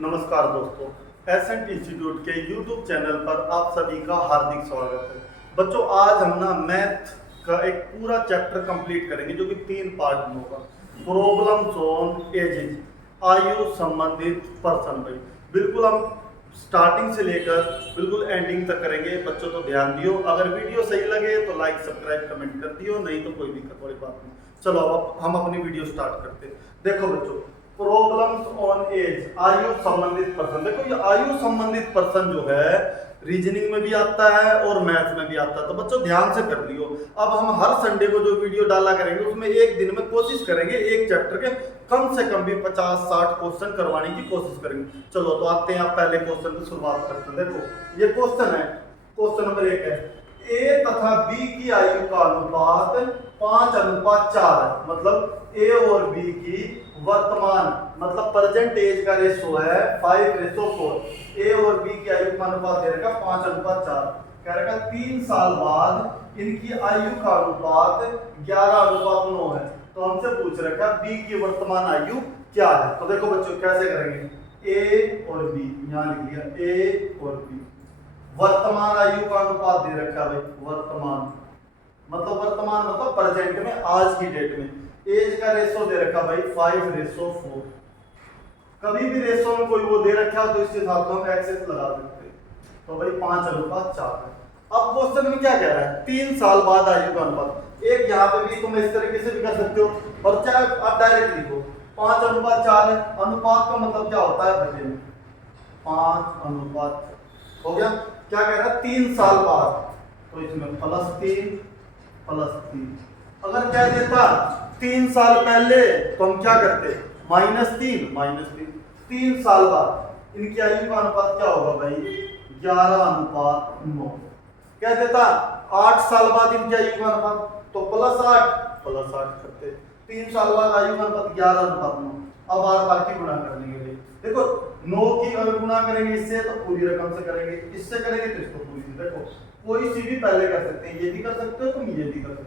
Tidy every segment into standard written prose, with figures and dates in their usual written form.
नमस्कार दोस्तों, accent institute के यूट्यूब चैनल पर आप सभी का हार्दिक स्वागत है। बच्चों, आज हम ना मैथ का एक पूरा चैप्टर कंप्लीट करेंगे जो कि 3 पार्ट में होगा। प्रॉब्लम्स ऑन एजेस, आयु संबंधित पर्सन भाई। बिल्कुल हम स्टार्टिंग से लेकर बिल्कुल एंडिंग तक करेंगे। बच्चों तो ध्यान दियो, अगर वीडियो सही लगे तो लाइक सब्सक्राइब कमेंट कर दियो, नहीं तो कोई दिक्कत वाली बात नहीं। चलो अब हम अपनी वीडियो स्टार्ट करते हैं। देखो बच्चों, प्रॉब्लम्स ऑन एज, आयु संबंधित पर्सन। देखो ये आयु संबंधित पर्सन जो है रीजनिंग में भी आता है और मैथ में भी आता है, तो बच्चों ध्यान से कर लियो। अब हम हर संडे को जो वीडियो डाला करेंगे उसमें एक दिन में कोशिश करेंगे एक चैप्टर के कम से कम भी 50-60 क्वेश्चन करवाने की कोशिश करेंगे। चलो तो आते हैं, आप पहले क्वेश्चन की शुरुआत करते हैं। देखो ये क्वेश्चन है, क्वेश्चन नंबर 1 है, ए तथा बी की आयु का अनुपात 5:4 है। मतलब ए और बी की वर्तमान मतलब प्रेजेंट एज का रेशो है 5:4। ए और बी की आयु का अनुपात दे रखा 5:4। कह रखा 3 साल बाद इनकी आयु का अनुपात 11:9 है। तो हमसे पूछ रखा बी की वर्तमान आयु क्या है। तो देखो बच्चों कैसे करेंगे, ए और बी, यहां लिख लिया ए और बी। वर्तमान आयु का अनुपात दे रखा है भाई, वर्तमान मतलब प्रेजेंट में, आज की डेट में। एज का रेशो दे रखा भाई 5:4। कभी भी रेशो में कोई वो दे रखा तो इसके साथ हम एक्सेस लगा सकते हैं। तो भाई 5:4 है। अब क्वेश्चन में क्या कह रहा है, 3 साल बाद आयु का अनुपात। एक यहाँ पे भी तुम इस तरीके से भी कर सकते हो, और चाहे आप डायरेक्ट लिखो 5:4 है। अनुपात का मतलब क्या होता है बच्चे में, 5 हो गया। क्या कह रहा है 3 साल बाद, तो इसमें +3 अगर कह देता 3 साल पहले तो हम क्या करते, -3 3 साल बाद इनकी आयु का अनुपात क्या होगा भाई, 11:9। कह देता 8 साल बाद इनकी आयु का अनुपात, तो +8 करते। 3 साल बाद आयु का अनुपात 11:9। अब आर पार की गुणा कर लेंगे। देखो 9 की अगर गुणा करेंगे इससे तो पूरी रकम से करेंगे, इससे करेंगे तो इसको पूरी से। देखो कोई सी भी पहले कर सकते हैं, ये भी कर सकते हो तुम, ये भी कर सकते हो।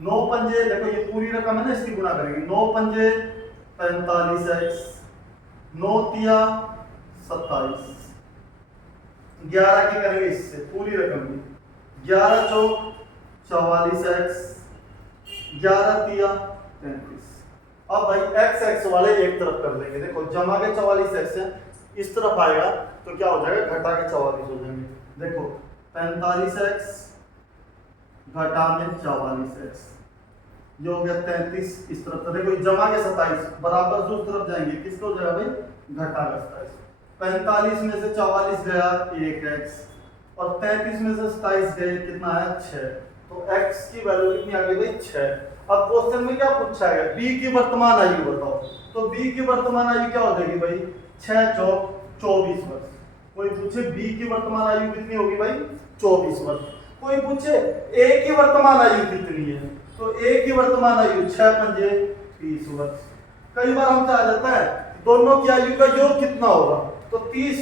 9 पंजे, देखो ये पूरी रकम है ना, इसकी गुणा करेंगे। 9 पंजे 45x, 9 तिया 27, 11 की करेंगे इससे पूरी रकम की, 11 चौक 44x, 11 तिया 33। अब भाई x वाले एक तरफ कर देंगे। देखो जमा के 44x है, इस तरफ आएगा तो क्या हो जाएगा, घटा के 44 हो जाएंगे। देखो 45x घटा में 44x, ये हो गया 33। इस तरफ तो देखो जमा के 27 बराबर जो तरफ जाएंगे, किसको हो जाएगा भाई, घटा का 27। 45 में से 44 गया 1x, और 33 में से 27 गए, कितना है 6। तो x की वैल्यू कितनी आ गई भाई, 6। अब क्वेश्चन में क्या पूछा है, b की वर्तमान आयु बताओ। तो b की वर्तमान आयु क्या हो जाएगी भाई, 6 चौक 24 वर्ष। कोई पूछे b की वर्तमान आयु कितनी होगी भाई, 24 वर्ष। कोई पूछे a की वर्तमान आयु कितनी है, तो a की वर्तमान आयु 6 पंजे 30 वर्ष। कई बार हमसे आ जाता है दोनों की आयु का योग कितना होगा, तो 30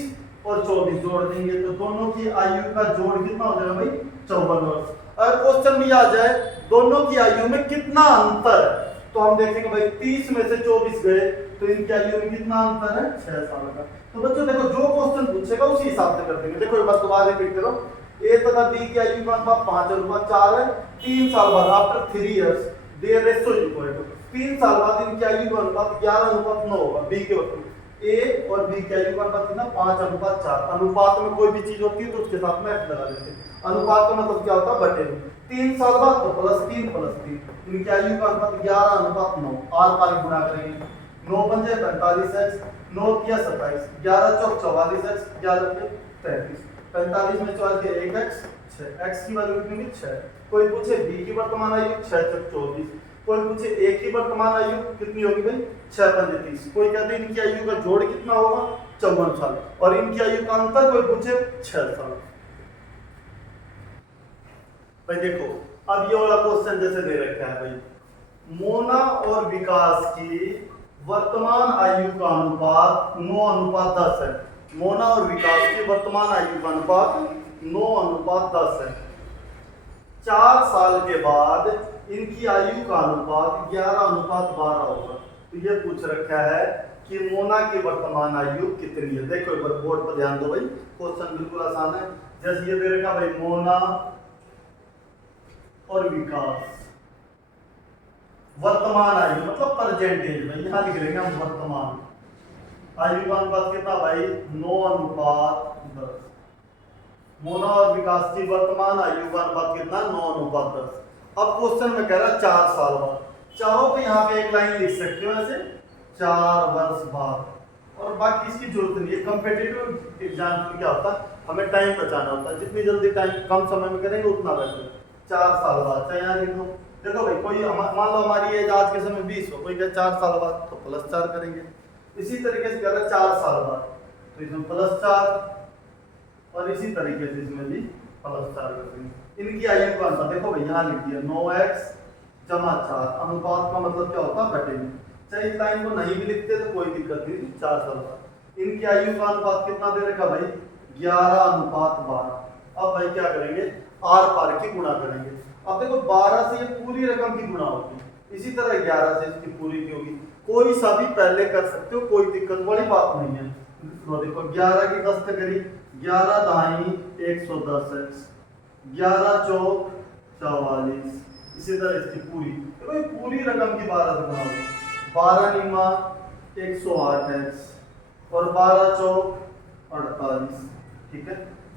और 24 जोड़ देंगे, तो दोनों की आयु का जोड़ कितना हो जाएगा भाई, 54 वर्ष। अगर क्वेश्चन में आ जाए दोनों की आयु में कितना अंतर है, तो हम देखेंगे भाई 30 में से 24 गए तो इनकी आयु में कितना अंतर है, 6 साल का। तो बच्चों देखो जो क्वेश्चन पूछेगा उसी हिसाब से कर देंगे। देखो एक बार दोबारा रिपीट करो, ए तथा बी की आयु का अनुपात 5:4 है। 3 साल बाद after 3 years their ratio is equal to, 3 साल बाद इनकी आयु का अनुपात 11:9 होगा। बी के वक्त ए और बी की आयु का अनुपात कितना, 5:4। अनुपात में कोई भी चीज होती है तो उसके साथ में f लगा देते हैं। अनुपात का मतलब क्या होता है, बटे में। 3 साल बाद तो +3 इनकी आयु का अनुपात 11:9। आर पार गुणा करेंगे, 9 पंजे 45x, 9 तिया 27, 11 चौक 44x, 11 तिया 33। 45 में 4 के 1x, 6। x की वैल्यू कितनी, 6। कोई पूछे b की वर्तमान आयु 6 चौक 24। कोई पूछे a की वर्तमान आयु कितनी होगी भाई, 6 पंजे 30। कोई कहते हैं इनकी आयु का जोड़ कितना होगा, 54 साल। और इनकी आयु का अंतर कोई पूछे 6 साल। भाई देखो अब ये वाला क्वेश्चन जैसे दे रखा है भाई, मोना और विकास की वर्तमान आयु का अनुपात 9:10 है। मोना और विकास की वर्तमान आयु का अनुपात 9:10 है। 4 साल के बाद इनकी आयु का अनुपात 11:12 होगा। तो ये पूछ रखा है कि मोना की वर्तमान आयु कितनी है। देखो एक बार बोर्ड पर ध्यान दो भाई, क्वेश्चन बिल्कुल आसान है। जैसे ये दे रखा भाई मोना और विकास वर्तमान आयु मतलब परसेंटेज भाई, यहाँ लिख लेंगे हम वर्तमान आयु का अनुपात कितना भाई 9:10। मोना और विकास की वर्तमान आयु का अनुपात कितना 9:10। अब क्वेश्चन में कह रहा है 4 साल बाद। चाहो तो यहाँ पे एक लाइन लिख सकते हो ऐसे 4 वर्ष बाद, और बाकी इसकी जरूरत नहीं है। कॉम्पिटिटिव एग्जाम में क्या होता है, हमें टाइम बचाना होता है, जितनी जल्दी टाइम कम समय में करेंगे उतना बेटर। 4 साल बाद चाहे यहाँ लिख दो। देखो भाई कोई मान लो हमारी एज आज के समय 20 हो, कोई कहे 4 साल बाद तो +4 करेंगे। इसी तरीके से कह रहा है 4 साल बाद तो इसमें +4, और इसी तरीके से इसमें भी +4 कर देंगे। इनकी आयु का अनुपात देखो भाई यहाँ लिख दिया 9x + 4। अनुपात का मतलब क्या होता है घटेंगे। चाहे इस लाइन को नहीं भी लिखते तो कोई दिक्कत नहीं, 4 साल बाद। इनकी आयु का अनुपात कितना दे रखा भाई 11:12। अब भाई क्या करेंगे आर पार की गुणा करेंगे। अब देखो 12 से ये पूरी रकम की गुणा होगी, इसी तरह 11 से इसकी पूरी की होगी। कोई सा भी पहले कर सकते हो, कोई दिक्कत वाली बात नहीं है। तो देखो 11 की 10 करी 11 दाई 110x, 11 चौक 44, इसी तरह इसकी पूरी। देखो ये पूरी रकम की 12 से गुणा होगी। 12 निमा 108x और 12 चौक 48, ठीक है।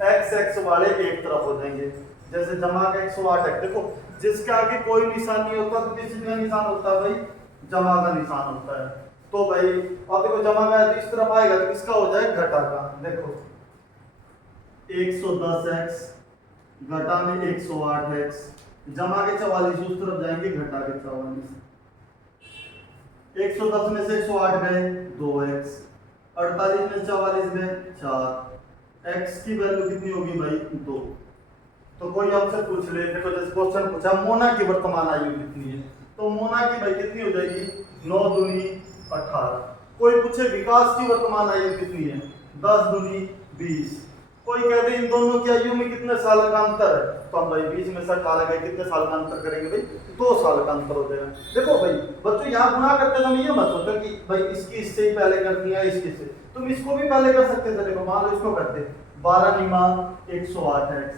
x वाले एक तरफ हो जाएंगे, जैसे जमा का 108x। देखो जिसके आगे कोई निशान नहीं होता तो किसका निशान होता है भाई जमा का निशान होता है। तो भाई अब देखो जमा का इस तरफ आएगा तो किसका हो जाए घटा का। देखो 110x घटा में 108x, जमा के 44 उस तरफ जाएंगे घटा के 44। 110 में से 108 गए 2x, 48 में 44 गए 4, x की वैल्यू कितनी होगी भाई 2। तो कोई हमसे पूछ ले, देखो जैसे क्वेश्चन पूछा मोना की वर्तमान आयु कितनी है, तो मोना की भाई कितनी हो जाएगी 9 दूनी 18। कोई पूछे विकास की वर्तमान आयु कितनी है 10 दूनी 20। कोई कहते इन दोनों की आयु में कितने साल का अंतर है, तो हम भाई 20 में से 18 गए कितने साल का अंतर करेंगे भाई 2 साल का अंतर हो जाएगा। देखो भाई बच्चों यहाँ गुणा करते समय ये मत सोचो कि भाई इसकी इससे ही पहले करनी है इसकी से, तुम इसको भी पहले कर सकते थे। देखो मान लो इसको करते 12 निमा 108x,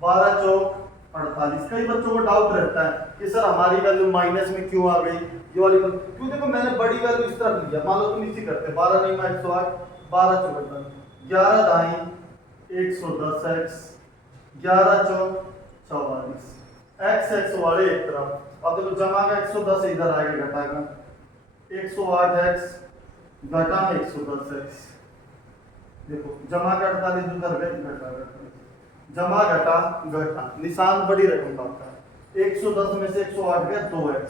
12 चौक 48। कई बच्चों को डाउट रहता है कि सर हमारी वैल्यू माइनस में क्यों आ गई ये वाली वैल्यू, क्यों देखो मैंने बड़ी वैल्यू इस तरफ लिया। मान लो तुम इसी करते 12 निमा 108, 12 चौक 48, 11 दाई 110x, 11 चौक 44, x वाले एक तरफ। अब देखो जमा का 110 इधर आएगा घटा का 108x घटा में 110x। देखो जमा का 48 उधर गए घटा जमा घटा घटा निशान बड़ी रकम का होता है। 110 में से 108 गया 2x,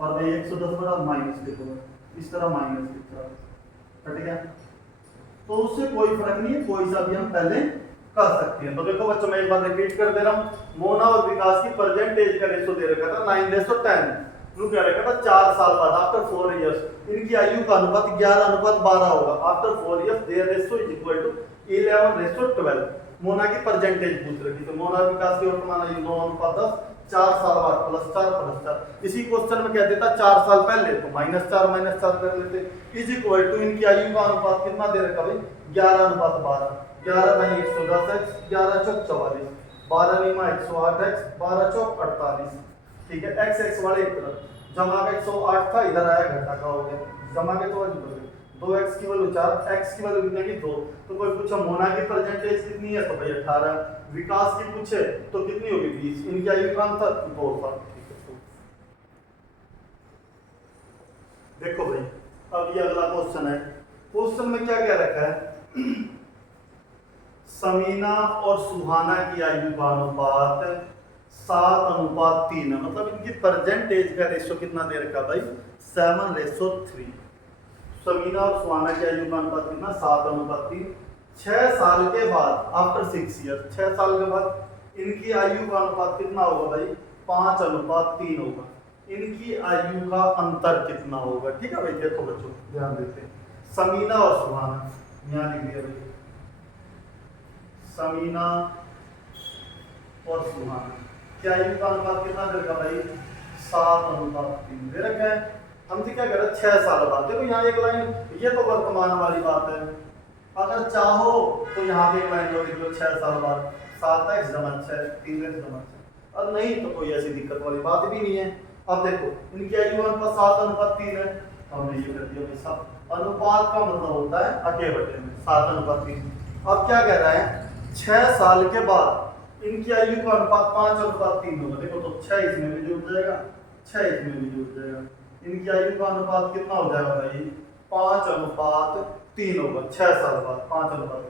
और भाई 110 बड़ा माइनस के 2 इस तरह माइनस के 4 कट गया। तो उससे कोई फर्क नहीं है, कोई सा भी हम पहले कर सकते हैं। तो देखो बच्चों मैं एक बार रिपीट कर दे रहा हूँ, मोना और विकास की परसेंटेज का रेशो दे रखा था 9:10। रू क्या रखा था 4 साल बाद आफ्टर 4 इयर्स इनकी आयु का अनुपात 11:12 होगा। After 4 years their ratio is equal to 11:12। Mona की परसेंटेज पूछ रखी, तो मोना विकास की वर्तमान आयु 9:10, 4 साल बाद +4 इसी क्वेश्चन में कह देता 4 साल पहले तो -4 कर लेते इज इक्वल टू इनकी आयु का अनुपात कितना दे रखा भाई 11:12। 11 भाई 110x, 11 चौक 44, 12 निमा 108x, 12 चौक 48, ठीक है। x वाले एक तरफ जमा का 108 था इधर आया घटा का हो गया, जमा के तो 2x की वैल्यू 4, x की वैल्यू कितनी है 2। तो कोई पूछा मोना की परसेंटेज कितनी है तो भाई 18, विकास की पूछे तो कितनी होगी 20। इनकी आयु का अंतर 2 साल, ठीक है। देखो भाई अब ये अगला क्वेश्चन है। क्वेश्चन में क्या क्या रखा है समीना और सुहाना की आयु का अनुपात 7:3 है, मतलब इनकी परसेंटेज का रेशो कितना दे रखा भाई 7:3। समीना और सुहाना की आयु का अनुपात कितना 7:3। 6 साल के बाद आफ्टर 6 ईयर 6 साल के बाद इनकी आयु का अनुपात कितना होगा भाई 5:3 होगा। इनकी आयु का अंतर कितना होगा, ठीक है भाई। देखो बच्चों ध्यान देते हैं समीना और सुहाना, यहाँ लिख दिया भाई समीना और सुहाना क्या आयु का अनुपात कितना दे रखा भाई 7:3 दे रखा है। हमसे क्या कह रहा है 6 साल बाद। देखो यहाँ एक लाइन, ये तो वर्तमान वाली बात है। अगर चाहो तो यहाँ पे एक लाइन जोड़ दो 6 साल बाद 7x जमा 6 3x जमा 6, और नहीं तो कोई ऐसी दिक्कत वाली बात भी नहीं है। अब देखो इनकी आयु अनुपात 7:3 है, हमने ये कर दिया भाई साहब। अनुपात का मतलब होता है अके बटे में 7:3। अब क्या कह रहा है 6 साल के बाद इनकी आयु का अनुपात 5:3 होगा। देखो तो 6 इसमें भी जुड़ जाएगा, 6 इसमें भी जुड़ जाएगा। इनकी आयु का अनुपात कितना हो जाएगा भाई 5:3 होगा 6 साल बाद 5:3।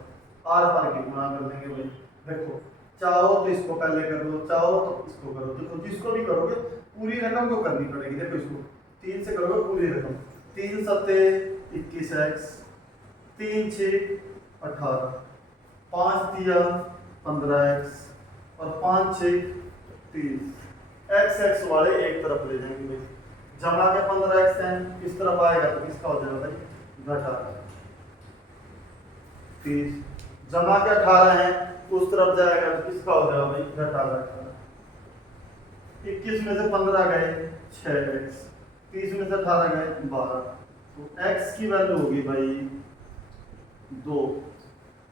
आर पार की गुणा कर देंगे भाई। देखो चाहो तो इसको पहले कर लो, चाहो तो इसको करो। देखो जिसको भी करोगे पूरी रकम क्यों करनी पड़ेगी। देखो इसको 3 से करोगे पूरी रकम, 3 सत्ते 21x, 3 6 18, 5 तिया 15x और 5 6 30। एक्स एक्स वाले एक तरफ ले जाएंगे भाई, जमा के 15x है इस तरफ आएगा तो किसका हो जाएगा भाई घटा 30। जमा के 18 है उस तरफ जाएगा तो किसका हो जाएगा भाई घटा 18। 21 में से 15 गए 6x, 30 में से 18 गए 12, तो x की वैल्यू होगी भाई 2।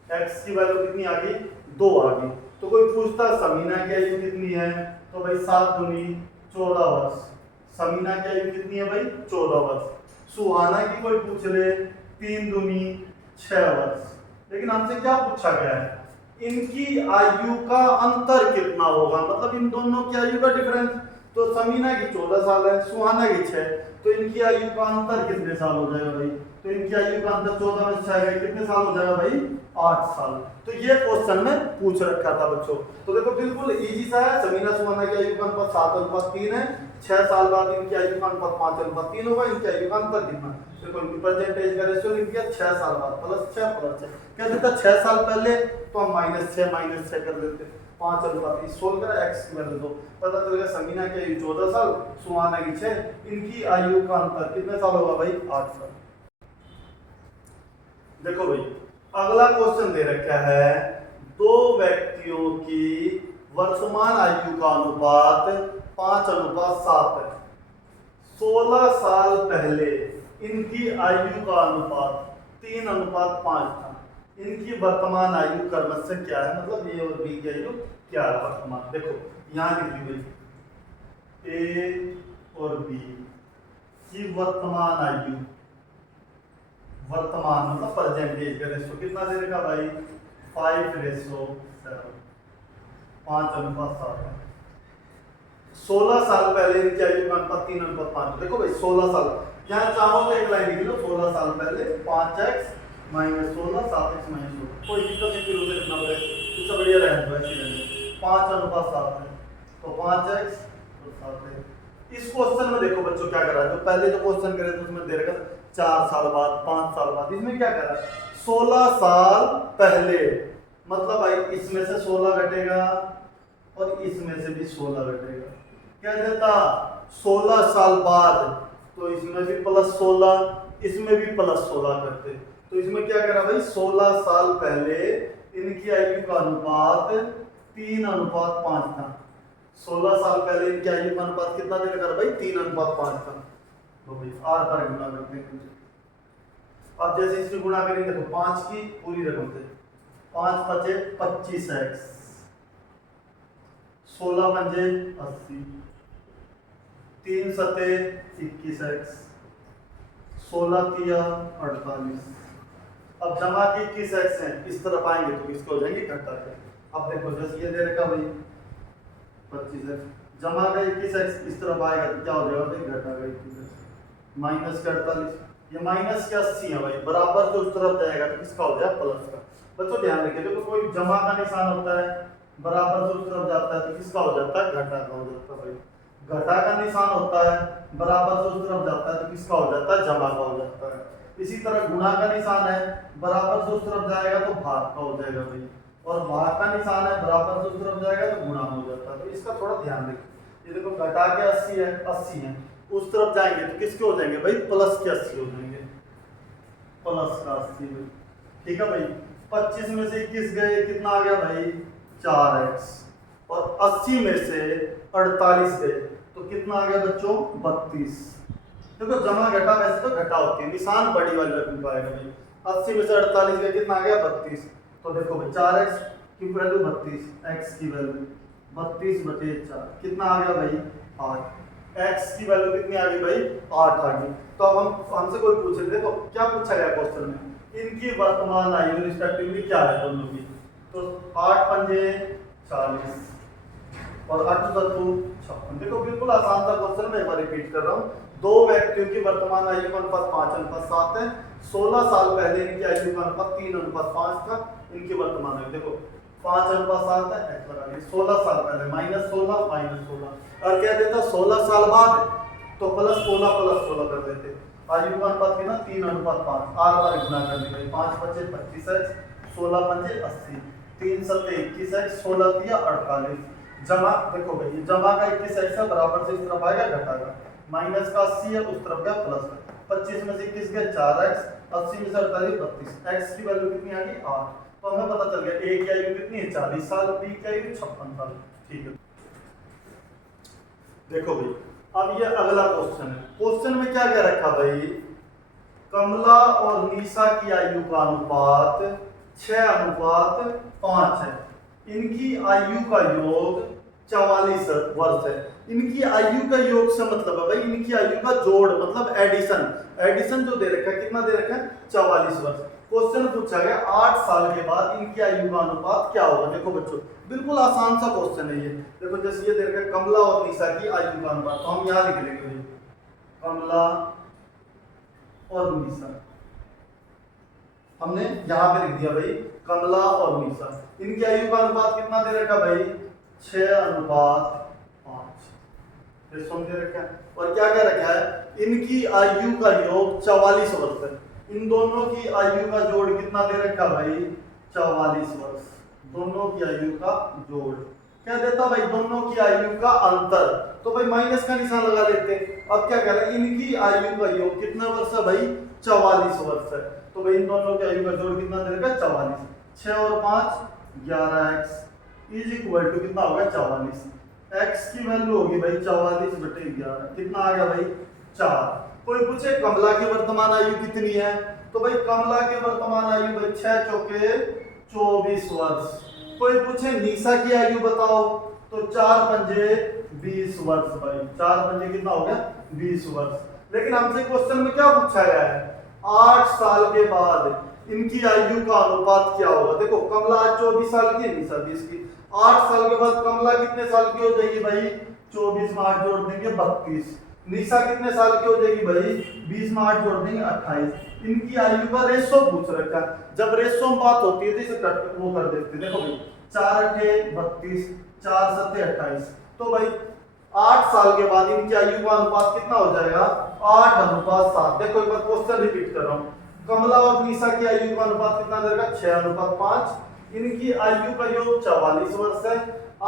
x की वैल्यू कितनी आ गई 2 आ गई। तो कोई पूछता समीना की आयु कितनी है, तो भाई 7 दूनी 14 वर्ष। समीना की आयु कितनी है भाई 14 वर्ष। सुहाना की कोई पूछ ले 3 दूनी 6 वर्ष। लेकिन हमसे क्या पूछा गया है इनकी आयु का अंतर कितना होगा, मतलब इन दोनों की आयु का डिफरेंस। तो समीना की 14 साल है, सुहाना की 6, तो इनकी आयु का अंतर कितने साल हो जाएगा भाई। तो इनकी आयु का अंतर 14 में 6 है, कितने साल हो जाएगा भाई 8 साल। तो ये क्वेश्चन में पूछ रखा था बच्चों। तो देखो बिल्कुल इजी सा है। समीना सुहाना की आयु का अनुपात 7:3 है, 6 साल बाद इनकी आयु का अनुपात 5:3 होगा। इनकी आयु का अंतर कितना, देखो इनकी परसेंटेज का रेशियो लिख दिया 6 साल बाद +6 +6। क्या देता 6 साल पहले तो हम -6 कर देते 5:3 सोल्व करा x की वैल्यू दो, पता चलेगा समीना की आयु 14 साल, सुहाना की 6, इनकी आयु का अंतर कितने साल होगा भाई 8 साल। देखो भाई अगला क्वेश्चन दे रखा है दो व्यक्तियों की वर्तमान आयु का अनुपात 5:7 है। 16 साल पहले इनकी आयु का अनुपात 3:5 था। इनकी वर्तमान आयु क्रमशः क्या है, मतलब ए और बी की आयु क्या है वर्तमान। देखो यहाँ लिख ली भाई ए और बी की वर्तमान आयु, वर्तमान मतलब परसेंटेज का रेशियो कितना दे रखा भाई 5:7, 5:7 है। 16 साल पहले इनकी आयु का अनुपात 3:5। देखो भाई 16 साल, यहाँ चाहो तो एक लाइन लिख लो 16 साल पहले 5x - 16 7x - 16, कोई दिक्कत नहीं फिर उधर लिखना पड़ेगा, इससे बढ़िया रहने दो ऐसे रहने 5:7 है तो 5x तो 7 है। इस क्वेश्चन में देखो बच्चों क्या कर रहा है, जो पहले जो क्वेश्चन करे थे उसमें दे रखा 4 साल बाद 5 साल बाद, इसमें क्या कर रहा है 16 साल पहले, मतलब भाई इसमें से 16 घटेगा और इसमें से भी 16 घटेगा। क्या देता 16 साल बाद, तो इसमें भी +16 इसमें भी +16 करते। तो इसमें क्या करा भाई 16 साल पहले इनकी आयु का अनुपात 3:5 था। 16 साल पहले इनकी आयु का अनुपात कितना दे रखा भाई 3:5 था। तो भाई आर पर गुणा करते हैं। अब जैसे इसकी गुणा करेंगे तो 5 की पूरी रकम से 5 × 5 = 25x, 16 × 5 = 80, 3 × 7 = 21x, 16 × 3 = 48। अब जमा के 21x हैं इस तरफ आएंगे तो किसको हो जाएंगे घटा के। अब देखो जैसे ये दे रखा भाई 25x, जमा का 21x इस तरफ आएगा तो क्या हो जाएगा भाई घटा का 21x माइनस का 48, ये माइनस के 80 है भाई, बराबर से उस तरफ जाएगा तो किसका हो जाएगा प्लस का। बच्चों ध्यान रखिए देखो कोई जमा का निशान होता है बराबर से उस तरफ जाता है तो किसका हो जाता है घटा का हो जाता है भाई। घटा का निशान होता है बराबर से उस तरफ जाता है तो किसका हो जाता है जमा का हो जाता है। इसी तरह गुणा का निशान है बराबर से उस तरफ जाएगा तो भाग का हो जाएगा भाई, और भाग का निशान है बराबर से उस तरफ जाएगा तो गुणा हो जाता है। तो इसका थोड़ा ध्यान रखिए। ये देखो घटा के 80 है उस तरफ जाएंगे तो किसके हो जाएंगे भाई प्लस के 80 हो जाएंगे, प्लस का 80 भाई। ठीक है भाई 25 में से 21 गए कितना आ गया भाई 4x, और 80 में से 48 गए तो कितना आ गया बच्चों 32। देखो जमा घटा वैसे तो घटा होती है, निशान बड़ी वाली रकम का आएगा भाई। 80 में से 48 गया कितना आ गया 32। तो देखो भाई 4x की वैल्यू 32, x की वैल्यू 32/4 कितना आ गया भाई 8। x की वैल्यू कितनी आ गई भाई 8 आ गई। तो अब हम हमसे कोई पूछे, देखो क्या पूछा गया क्वेश्चन में, इनकी वर्तमान आयु रिस्पेक्टिवली क्या है दोनों की। तो 8 पंजे 40 और 8 सत्तू 56। देखो बिल्कुल आसान सा क्वेश्चन, मैं एक बार रिपीट कर रहा हूँ। दो व्यक्तियों की वर्तमान आयु का अनुपात 5:7 है। 16 साल पहले इनकी आयु का अनुपात 3:5 था। इनकी वर्तमान आयु देखो 5:7 है, x लगा लीजिए। 16 साल पहले -16 -16 और क्या देता 16 साल बाद तो +16 कर देते। आयु का अनुपात कितना 3:5, आर बार गुना कर दी 5 × 5 = 25x, 16 × 5 = 80, 3 × 7 = 21x, 16 × 3 = 48। जमा देखो भाई जमा का 21x है, बराबर से इस तरफ आएगा घटाएगा, माइनस का 80 है उस तरफ गया प्लस का, 25 में से 21 गया 4x, 80 में से 48 32। x की वैल्यू कितनी आ गई 8। तो हमें पता चल गया a की आयु कितनी है 40 साल, b की आयु 56 साल। ठीक है, देखो भाई अब ये अगला क्वेश्चन है। क्वेश्चन में क्या क्या रखा भाई, कमला और निशा की आयु का अनुपात 6:5 है। इनकी आयु का योग 44 वर्ष है। इनकी आयु का योग से मतलब है भाई इनकी आयु का जोड़ मतलब एडिशन जो दे रखा है कितना दे रखा है 44 वर्ष। क्वेश्चन पूछा गया 8 साल के बाद इनकी आयु का अनुपात क्या होगा। देखो बच्चों बिल्कुल आसान सा क्वेश्चन है ये। देखो जैसे ये दे रखा है कमला और निशा की आयु का अनुपात, तो हम यहाँ लिख लेंगे भाई कमला और निशा, हमने यहाँ पे लिख दिया भाई कमला और निशा। इनकी आयु का अनुपात कितना दे रखा भाई 6:5 दे रखा है। और क्या क्या रखा है इनकी आयु का योग 44 वर्ष है। इन दोनों की आयु का जोड़ कितना दे रखा भाई 44 वर्ष। दोनों की आयु का जोड़ क्या देता भाई दोनों की आयु का अंतर, तो भाई माइनस का निशान लगा लेते। अब क्या कह रहा है इनकी आयु का योग कितना वर्ष है भाई 44 वर्ष है। तो भाई इन दोनों की आयु का जोड़ कितना दे रखा 44, 6 और 5 11x = कितना होगा 44। x की वैल्यू होगी भाई 44/11 कितना आ गया भाई 4। कोई पूछे कमला की वर्तमान आयु कितनी है, तो भाई कमला की वर्तमान आयु भाई 6 चौके 24 वर्ष। कोई पूछे निशा की आयु बताओ, तो 4 पंजे 20 वर्ष भाई 4 पंजे कितना हो गया 20 वर्ष। लेकिन हमसे क्वेश्चन में क्या पूछा गया है 8 साल के बाद इनकी आयु का अनुपात क्या होगा। देखो कमला 24 साल की है, निशा 20 की। 8 साल के बाद कमला कितने साल की हो जाएगी भाई 24 में 8 जोड़ देंगे 32। निशा कितने साल की हो जाएगी भाई 20 में 8 जोड़ देंगे 28। इनकी आयु का रेशो पूछ रखा है। जब रेशो में बात होती है तो इसे कट वो कर देते हैं। देखो भाई 4 × 8 = 32, 4 × 7 = 28। तो भाई 8 साल के बाद इनकी आयु का अनुपात कितना हो जाएगा 8:7। देखो एक बार क्वेश्चन रिपीट कर रहा हूँ, कमला और निशा की आयु का अनुपात कितना देगा 6:5। इनकी आयु का योग 44 वर्ष है।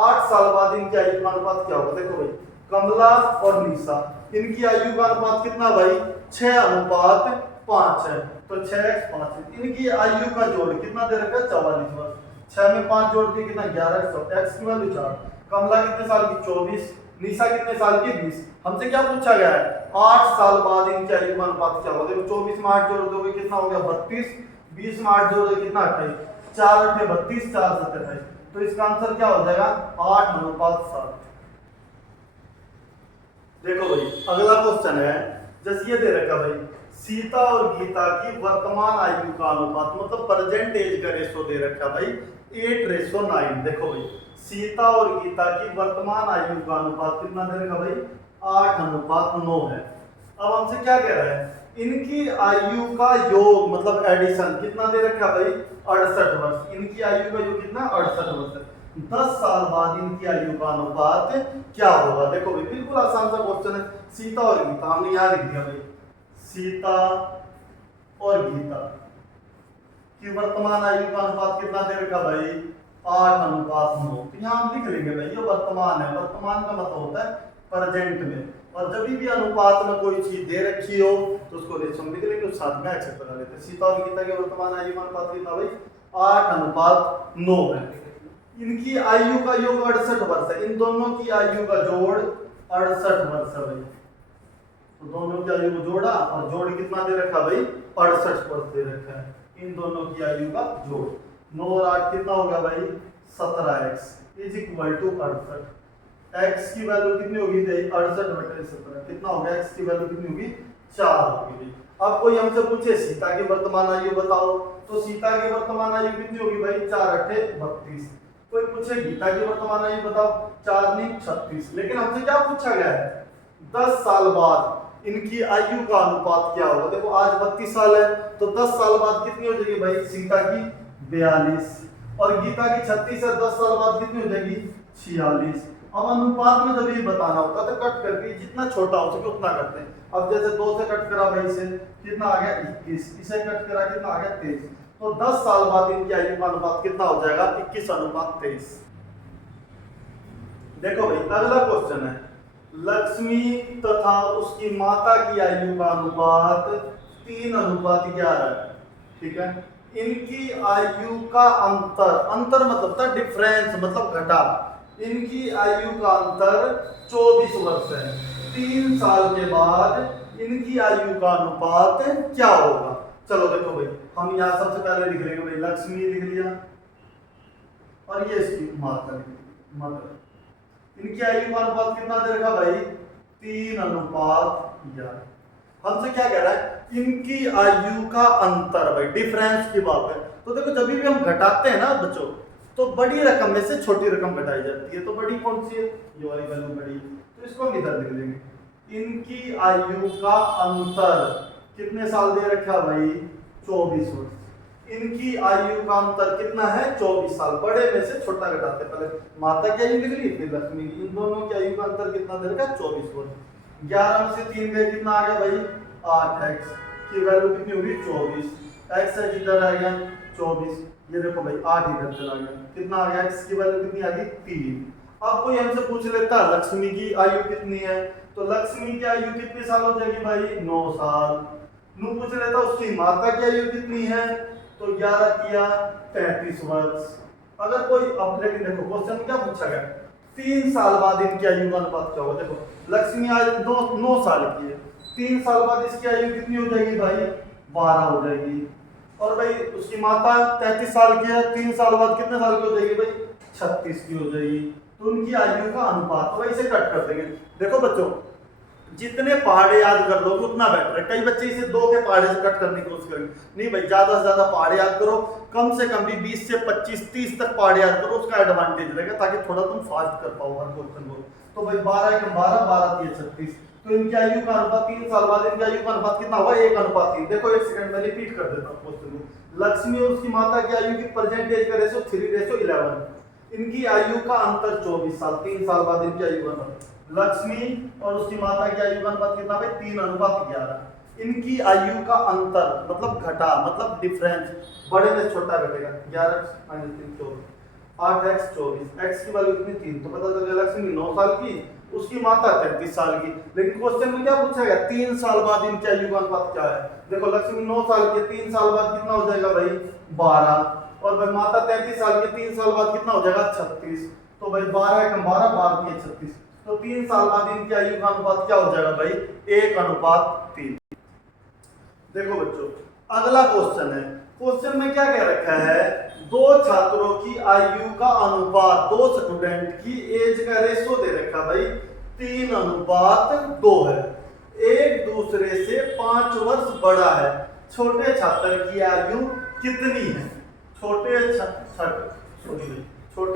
8 साल बाद इनकी आयु का अनुपात क्या होगा। देखो भाई कमला और निशा इनकी आयु का अनुपात कितना भाई 6:5 है, तो 6x 5। इनकी आयु का जोड़ कितना दे रखा है 44 वर्ष। 6 में 5 जोड़ दिए कितना 11x, x की वैल्यू 4। कमला कितने साल की 24, निशा कितने साल की 20। हमसे क्या पूछा गया है 8 साल बाद इनकी आयु का अनुपात क्या होगा। देखो 24 में 8 जोड़ दोगे कितना हो गया 32, 20 में 8 जोड़ दोगे कितना 28, 4 × 8 = 32, 4 × 7 = 28। तो इसका आंसर क्या हो जाएगा 8:7। देखो भाई अगला क्वेश्चन है, जैसे ये दे रखा भाई सीता और गीता की वर्तमान आयु का अनुपात मतलब प्रेजेंट एज का रेशो दे रखा भाई 8:9। देखो भाई सीता और गीता की वर्तमान आयु का अनुपात कितना दे रखा भाई 8:9 है। अब हमसे क्या कह रहा है इनकी आयु का योग मतलब एडिशन कितना दे रखा भाई 68 वर्ष। इनकी आयु का योग कितना 68 वर्ष है। 10 साल बाद इनकी आयु का अनुपात क्या होगा। देखो भाई बिल्कुल आसान सा क्वेश्चन है। सीता और गीता हमने यहाँ लिख दिया भाई सीता और गीता की वर्तमान आयु का अनुपात कितना दे रखा भाई 8:9। तो यहाँ हम लिख लेंगे भाई ये वर्तमान है। वर्तमान का मतलब होता है प्रेजेंट में, और जब भी अनुपात में कोई चीज दे रखी हो तो उसको रेशो में लिख लेंगे, साथ में एक्सेप्ट करा लेते हैं। सीता और गीता के वर्तमान आयु का अनुपात कितना भाई 8:9 है। इनकी आयु का योग 68 वर्ष है। इन दोनों की आयु का जोड़ 68 वर्ष है भाई। तो दोनों की आयु को जोड़ा और जोड़ कितना दे रखा भाई 68 वर्ष दे रखा है, इन दोनों की आयु का जोड़। 9 और 8 कितना होगा भाई 17x is equal to 68। x की वैल्यू कितनी होगी 68/17 कितना होगा, x की वैल्यू कितनी होगी 4 होगी। अब कोई हमसे पूछे सीता की वर्तमान आयु बताओ, तो सीता की वर्तमान आयु कितनी होगी भाई 4 8 32। कोई पूछे गीता की वर्तमान आयु बताओ, 4 9 36। लेकिन हमसे क्या पूछा गया है 10 साल बाद इनकी आयु का अनुपात क्या होगा। देखो आज 32 साल है तो 10 साल बाद कितनी हो जाएगी भाई सीता की 42 और गीता की 36 है, 10 साल बाद कितनी हो जाएगी 46। अब अनुपात में जब ये बताना होता है तो कट करके जितना छोटा हो सके उतना करते हैं। अब जैसे 2 से कट करा भाई से कितना आ गया 21, इसे कट करा कितना आ गया 23। तो 10 साल बाद इनकी आयु का अनुपात कितना हो जाएगा 21:23। देखो भाई अगला क्वेश्चन है लक्ष्मी तथा उसकी माता की आयु का अनुपात 3:11। ठीक है, इनकी आयु का अंतर, अंतर मतलब था डिफरेंस मतलब घटा, इनकी आयु का अंतर 24 वर्ष है। 3 साल के बाद इनकी आयु का अनुपात क्या होगा। चलो देखो भाई हम यहाँ सबसे पहले लिख लेंगे भाई लक्ष्मी लिख लिया और ये इसकी माता मदर। इनकी आयु का अनुपात कितना दे रखा भाई 3:11। हमसे क्या कह रहा है इनकी आयु का अंतर, भाई डिफरेंस की बात है। तो देखो जब भी हम घटाते हैं ना बच्चों तो बड़ी रकम में से छोटी रकम घटाई जाती है, तो बड़ी कौन सी है ये वाली वैल्यू बड़ी, तो इसको हम इधर लिख देंगे। इनकी आयु का अंतर कितने साल दे रखा भाई 24 वर्ष। इनकी आयु का अंतर कितना है 24 साल, बड़े में से छोटा घटाते हैं। पहले माता की आयु लिख ली फिर लक्ष्मी की, इन दोनों की आयु का अंतर कितना दे रखा 24 वर्ष। 11 में से 3 गए कितना आ गया भाई 8x की वैल्यू कितनी होगी 24। x है किधर आ गया 24, ये देखो भाई 8 इधर चला गया, कितना आ गया x की वैल्यू कितनी आ गई 3। अब कोई हमसे पूछ लेता लक्ष्मी की आयु कितनी है, तो लक्ष्मी की आयु कितने साल हो जाएगी भाई 9 साल। नू पूछ लेता उसकी माता की आयु कितनी है, तो 11 किया 33 वर्ष। अगर कोई अब लेकिन देखो क्वेश्चन में क्या पूछा गया 3 साल बाद इनकी आयु का अनुपात क्या होगा। देखो लक्ष्मी आज 9 साल की है, 3 साल बाद इसकी आयु कितनी हो जाएगी भाई 12 हो जाएगी। और भाई उसकी माता 33 साल की है, 3 साल बाद कितने साल की हो जाएगी भाई 36 की हो जाएगी। तो उनकी आयु का अनुपात तो इसे कट कर देंगे। देखो बच्चों जितने पहाड़े याद कर लोगे उतना बेटर है। कई बच्चे इसे 2 के पहाड़े से कट करने की कोशिश करेंगे, नहीं भाई ज्यादा से ज्यादा पहाड़े याद करो, कम से कम भी 20 से 25 30 तक पहाड़े याद करो, उसका एडवांटेज रहेगा ताकि थोड़ा तुम फास्ट कर पाओ हर क्वेश्चन को। तो भाई 12 1 12 12 3 36, तो इनकी आयु का अनुपात 3 साल बाद इनकी आयु का अनुपात कितना होगा 1:3। देखो 1 सेकंड में रिपीट कर देता हूं क्वेश्चन को। लक्ष्मी और उसकी माता की आयु की परसेंटेज का रेशो 3:11। इनकी आयु का अंतर 24 साल, 3 साल बाद इनकी आयु का अंतर। लक्ष्मी और उसकी माता की आयु का अनुपात कितना भाई 3:11। इनकी आयु का अंतर मतलब घटा मतलब डिफरेंस, बड़े में छोटा घटेगा 11 - 3 24, 8x 24, x की वैल्यू कितनी 3, तो पता चल गया लक्ष्मी 9 साल की, उसकी माता 33 साल की। लेकिन क्वेश्चन में क्या पूछा गया 3 साल बाद इनकी आयु का अनुपात क्या है। देखो लक्ष्मी 9 साल की, 3 साल बाद कितना हो जाएगा भाई 12, और भाई माता 33 साल की, 3 साल बाद कितना हो जाएगा 36। तो भाई 12 1 12 12 3 36, तो 3 साल बाद इनकी आयु का अनुपात क्या हो जाएगा भाई 1:3। देखो बच्चों अगला क्वेश्चन है, क्वेश्चन में क्या कह रखा है 2 छात्रों की आयु का अनुपात, 2 स्टूडेंट की एज का रेशो दे रखा भाई 3:2 है, एक दूसरे से 5 वर्ष बड़ा है। छोटे छात्र की आयु कितनी है। छोटे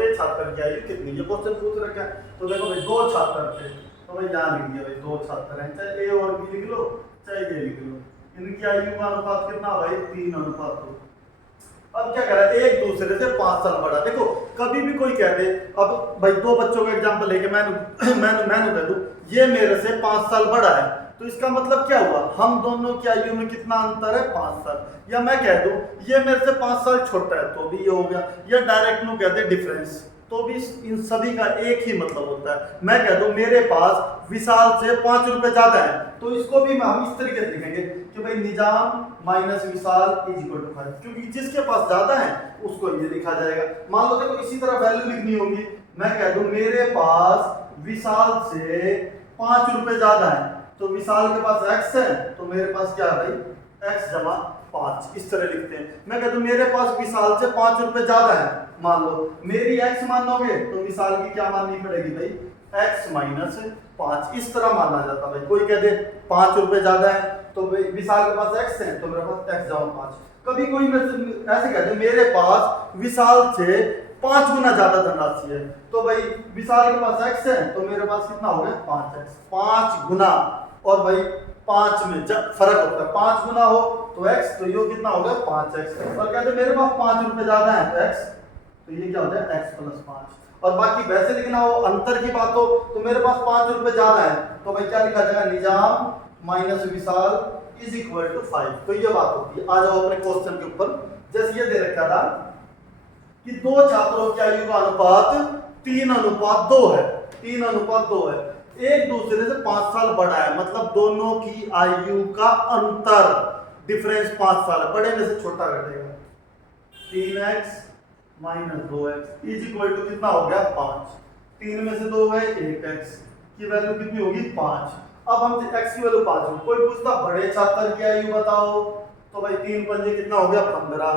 छात्र की आयु कितनी, ये क्वेश्चन पूछ रखा है। तो देखो भाई 2 छात्र थे, तो भाई यहाँ लिख दिया भाई 2 छात्र हैं, चाहे ए और बी लिख लो चाहे ये लिख लो। इनकी आयु का अनुपात कितना भाई 3:2। अब क्या कह रहा है एक दूसरे से 5 साल बड़ा। देखो कभी भी कोई कहते, अब भाई 2 बच्चों का एग्जांपल लेके मैंने कह दूं ये मेरे से 5 साल बड़ा है, तो इसका मतलब क्या हुआ हम दोनों की आयु में कितना अंतर है 5 साल। या मैं कह दूं ये मेरे से 5 साल छोटा है तो भी ये हो गया। या डायरेक्ट नो कहते हैं डिफरेंस, तो भी इन सभी का एक ही मतलब होता है। मैं कह दूं मेरे पास विशाल से 5 रुपए ज्यादा है, तो इसको भी हम इस तरीके से लिखेंगे कि भाई Nizam minus Vishal is equal to 5, क्योंकि जिसके पास ज्यादा है उसको ये लिखा जाएगा। मान लो देखो इसी तरह वैल्यू लिखनी होगी, मैं कह दूं मेरे पास विशाल से 5 रुपए ज्यादा है, तो विशाल के पास x है तो मेरे पास क्या है भाई x जमा 5, इस तरह लिखते हैं। मैं कहता हूं मेरे पास विशाल से 5 रुपए ज्यादा है, मान लो मेरी x मानोगे तो विशाल की क्या माननी पड़ेगी भाई, x माइनस 5, इस तरह माना जाता भाई। कोई कह दे 5 रुपए ज्यादा है तो विशाल के पास x है तो मेरे पास x जमा 5। कभी कोई ऐसे कहते मेरे पास विशाल से 5 गुना ज्यादा धनराशि है तो भाई विशाल के पास x है तो मेरे पास कितना हो गया 5x, 5 गुना। और भाई 5 में जब फर्क होता है, 5 गुना हो तो x, तो ये कितना हो गया 5x। और कहते मेरे पास 5 रुपए ज्यादा है तो x, तो ये क्या हो जाए x प्लस 5। और बाकी वैसे लिखना हो, अंतर की बात हो तो मेरे पास 5 रुपए ज्यादा है तो भाई क्या लिखा जाएगा, Nizam minus Vishal is equal to 5। तो ये बात होती है। आ जाओ अपने क्वेश्चन के ऊपर। जैसे ये दे रखा था कि दो छात्रों की आयु का अनुपात 3:2 है, 3:2 है, एक दूसरे से 5 साल बड़ा है, मतलब दोनों की आयु का अंतर डिफरेंस 5 साल है, बड़े में से छोटा घटेगा। 3x minus 2x is equal to कितना हो गया 5। 3 में से 2 गए 1x की वैल्यू कितनी होगी 5। अब हम x की वैल्यू 5 कोई पूछता बड़े छात्र की आयु बताओ तो भाई 3 पंजे कितना हो गया 15।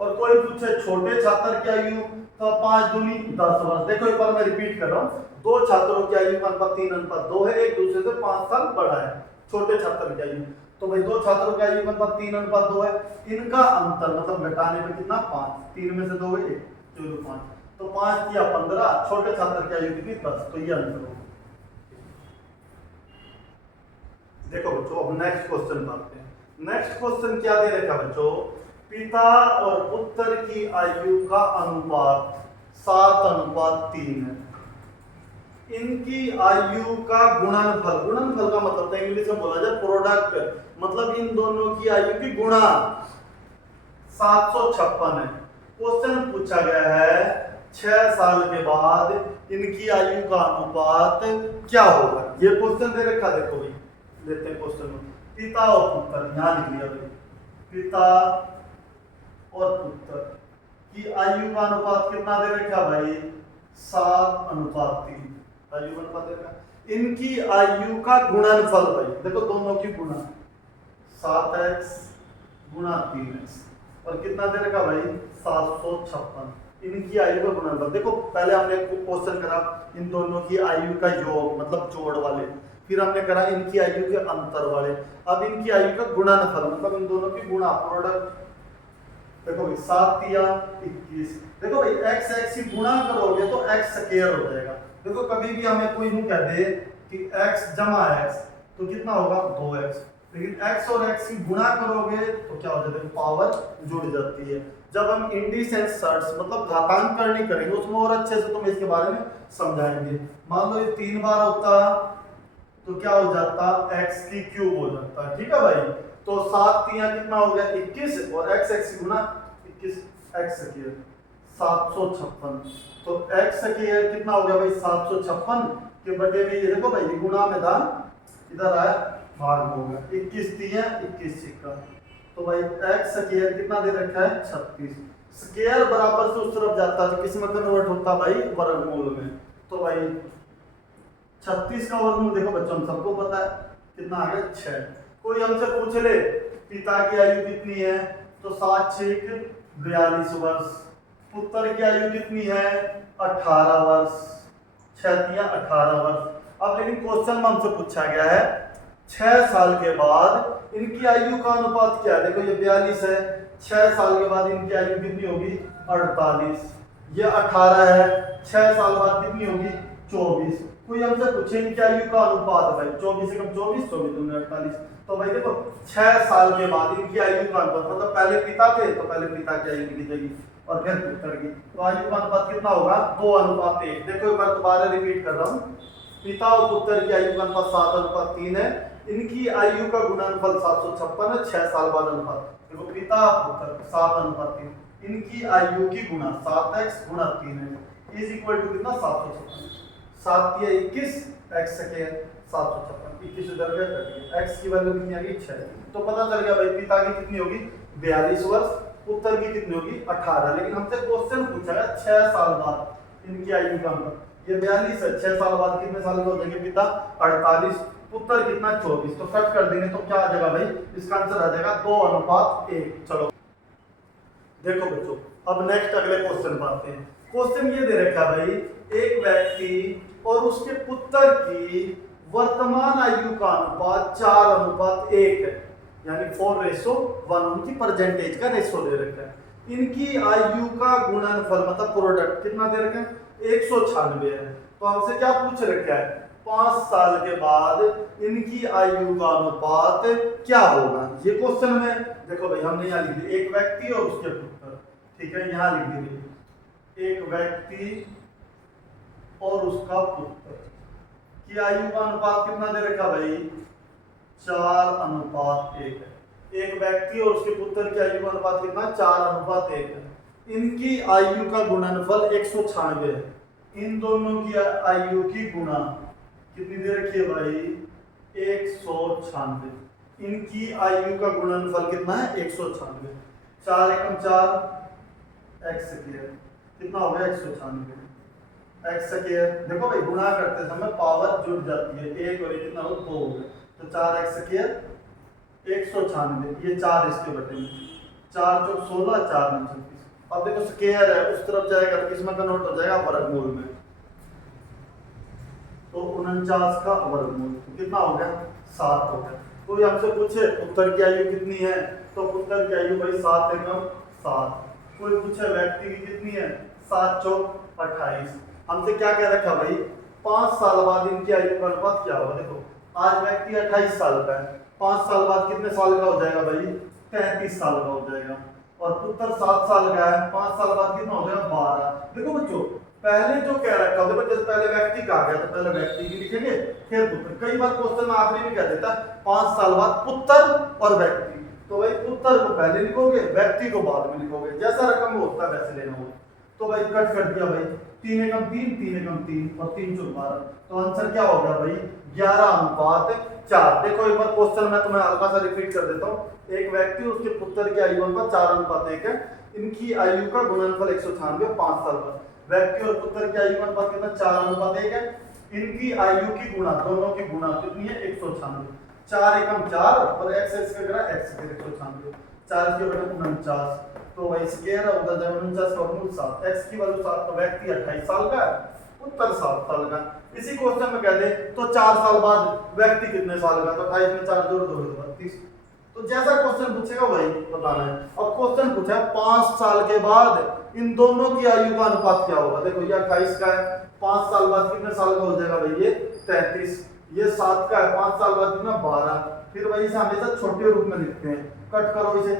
और कोई पूछे छोटे छात्र की आयु तो 5 दूनी 10 वर्ष। देखो एक बार मैं रिपीट कर रहा हूँ, दो छात्रों की आयु का अनुपात 3:2 है, एक दूसरे से 5 साल बड़ा है, छोटे छात्र की आयु। तो भाई दो छात्रों की आयु का अनुपात 3:2 है, इनका अंतर मतलब घटाने में कितना 5, 3 में से 2 है 1 जो 5, तो 5 या 15, छोटे छात्र की आयु कितनी 10, तो ये अंतर होगा। देखो बच्चों अब नेक्स्ट क्वेश्चन पढ़ते हैं। नेक्स्ट क्वेश्चन क्या दे रखा बच्चों, पिता और पुत्र की आयु का अनुपात 7:3 है, इनकी आयु का गुणनफल, गुणनफल का मतलब इंग्लिश में बोला जाए प्रोडक्ट, मतलब इन दोनों की आयु की गुणा 756 है। क्वेश्चन पूछा गया है 6 साल के बाद इनकी आयु का अनुपात क्या होगा, ये क्वेश्चन दे रखा। देखो भाई लेते हैं क्वेश्चन में, पिता और पुत्र, यहां लिख लिया भाई, पिता और पुत्र की आयु का अनुपात कितना दे रखा भाई 7:3, आयु का अनुपात दे रखा। इनकी आयु का गुणनफल भाई देखो दोनों की गुणा 7x गुणा 3x और कितना दे रखा भाई 756, इनकी आयु का गुणनफल। देखो पहले हमने क्वेश्चन करा इन दोनों की आयु का योग मतलब जोड़ वाले, फिर हमने करा इनकी आयु के अंतर वाले, अब इनकी आयु का गुणनफल मतलब इन दोनों की गुणा प्रोडक्ट। देखो भाई 7 या 21, देखो भाई x x की गुणा करोगे तो x स्क्वायर हो जाएगा। देखो कभी भी हमें कोई यूं कह दे कि x जमा x तो कितना होगा 2x, लेकिन x और x की गुणा करोगे तो क्या हो जाता है पावर जुड़ जाती है। जब हम इंडिसेंट सर्ट्स मतलब घातांकरण करेंगे उसमें और अच्छे से तुम्हें इसके बारे में समझाएंगे। मान लो ये 3 बार होता तो क्या हो जाता x की क्यूब हो जाता है, ठीक है भाई। तो 7 3 कितना हो गया 21 और x x गुना 21 x स्क्वायर 756, तो x स्क्वायर कितना हो गया भाई 756 के बटे में ये देखो भाई ये गुणा में था इधर आया भाग हो गया 21 3 21 सिक्का, तो भाई x स्क्वायर कितना दे रखा है 36, स्क्वायर बराबर से उस तरफ जाता है तो किस में कन्वर्ट होता भाई वर्गमूल में। तो भाई 36 का वर्गमूल देखो बच्चों हम सबको पता है कितना आ गया 6। कोई हमसे पूछ ले पिता की आयु कितनी है तो 7 6 42 वर्ष, पुत्र की आयु कितनी है 18 वर्ष, 6 3 18 वर्ष। अब लेकिन क्वेश्चन में हमसे पूछा गया है 6 साल के बाद इनकी आयु का अनुपात क्या है। देखो ये 42 है, 6 साल के बाद इनकी आयु कितनी होगी 48, ये 18 है, 6 साल बाद कितनी होगी 24। कोई हमसे पूछे इनकी आयु का अनुपात भाई 24 से कम 24 24 दूनी 48, तो भाई देखो 6 साल के बाद इनकी आयु का अनुपात मतलब पहले पिता थे तो पहले पिता की आयु लिखी जाएगी और फिर पुत्र की, तो आयु का अनुपात कितना होगा 2:1। देखो एक बार दोबारा रिपीट कर रहा हूँ, पिता और पुत्र की आयु का अनुपात 7:3 है, इनकी आयु का गुणनफल 756 है, 6 साल बाद अनुपात। देखो पिता पुत्र 7:3, इनकी आयु की गुणा 7x गुणा 3 है इज इक्वल टू कितना 756, 7 या 21 x स्क्वायर 756, 21 इधर गया कट गया, x की वैल्यू कितनी आ गई 6। तो पता चल गया भाई पिता की कितनी होगी 42 वर्ष, पुत्र की कितनी होगी 18। लेकिन हमसे क्वेश्चन पूछा है 6 साल बाद इनकी आयु का अंतर, ये 42 है, 6 साल बाद कितने साल के हो जाएंगे पिता 48, पुत्र कितना 24, तो कट कर देंगे तो क्या आ जाएगा भाई, इसका आंसर आ जाएगा 2:1। चलो देखो बच्चों, अब नेक्स्ट अगले क्वेश्चन पर आते हैं। क्वेश्चन ये दे रखा है भाई, एक व्यक्ति और उसके पुत्र की वर्तमान आयु का अनुपात 4:1 है, यानी 4:1, उनकी परसेंटेज का रेशो दे रखा है। इनकी आयु का गुणनफल मतलब प्रोडक्ट कितना दे रखा है, 196 है। तो हमसे क्या पूछ रखा है, 5 साल के बाद इनकी आयु का अनुपात क्या होगा, ये क्वेश्चन में। देखो भाई हमने यहाँ लिख दिया एक व्यक्ति और उसके पुत्र, ठीक है, यहाँ लिख दिया एक व्यक्ति और उसका पुत्र की आयु का अनुपात कितना दे रखा भाई, 4:1 है। एक व्यक्ति और उसके पुत्र की आयु का अनुपात कितना, 4:1 है। इनकी आयु का गुणनफल 196 है। इन दोनों की आयु की गुणा कितनी दे रखी है भाई, 196। इनकी आयु का गुणनफल कितना है, 196। 4 एकम 4 x स्क्वायर कितना हो गया, 196 x स्क्वायर। देखो भाई गुणा करते समय पावर जुड़ जाती है, एक और एक कितना हो, 2 हो गया, तो 4x स्क्वायर 196, ये 4 इसके बटे में, 4 चौक 16, 4 9 36। अब देखो स्क्वायर है, उस तरफ जाएगा तो किसमें कन्वर्ट हो जाएगा, वर्गमूल में। तो 49 का वर्गमूल कितना हो गया, 7 हो गया। कोई हमसे पूछे पुत्र की आयु कितनी है, तो पुत्र की आयु भाई 7 एकम 7। कोई पूछे व्यक्ति की कितनी है, 7 चौक 28। हमसे क्या कह रखा भाई, 5 साल बाद इनकी आयु का अनुपात क्या होगा। देखो आज व्यक्ति 28 साल का है, 5 साल बाद कितने साल का हो जाएगा भाई, 33 साल का हो जाएगा। और पुत्र 7 साल का है, 5 साल बाद कितना हो जाएगा, 12। देखो बच्चों पहले जो कह रखा है, जैसे पहले व्यक्ति का आ गया तो पहले व्यक्ति की लिखेंगे फिर पुत्र। कई बार क्वेश्चन में आखिरी में कह देता है 5 साल बाद पुत्र और व्यक्ति, तो भाई पुत्र को पहले लिखोगे, व्यक्ति को बाद में लिखोगे, जैसा रकम होता है वैसे लेना होगा। तो भाई कट कर दिया भाई, 3 एकम 3, 3 एकम 3 और 3 चौक 12। तो आंसर क्या हो गया भाई, 11:4। देखो एक बार क्वेश्चन में तुम्हें हल्का सा रिपीट कर देता हूँ। एक व्यक्ति उसके पुत्र की आयु का 4:1 है। इनकी आयु का गुणनफल 196, 5 साल बाद। व्यक्ति और पुत्र की आयु का अनुपात कितना, 4:1 है। इनकी आयु की गुणा, दोनों की गुणा कितनी है, 196। 4 एकम 4 और x का करा x के 196, 4 के बटे 49। तो भाई स्क्वायर होता है 49 का वर्गमूल 7, x की वैल्यू 7। तो व्यक्ति 28 साल का है, पुत्र 7 साल का। इसी क्वेश्चन में कह दे तो 4 साल बाद व्यक्ति कितने साल का, तो 28 में 4 जोड़ 2 32। तो जैसा क्वेश्चन पूछेगा वही बताना है। अब क्वेश्चन पूछा 5 साल के बाद इन दोनों की आयु का अनुपात क्या होगा। देखो ये 28 का है, 5 साल बाद कितने साल का हो जाएगा भाई, ये 33। ये 7 का है, 5 साल बाद कितना, 12। फिर वही से हमेशा छोटे रूप में लिखते हैं, कट करो इसे,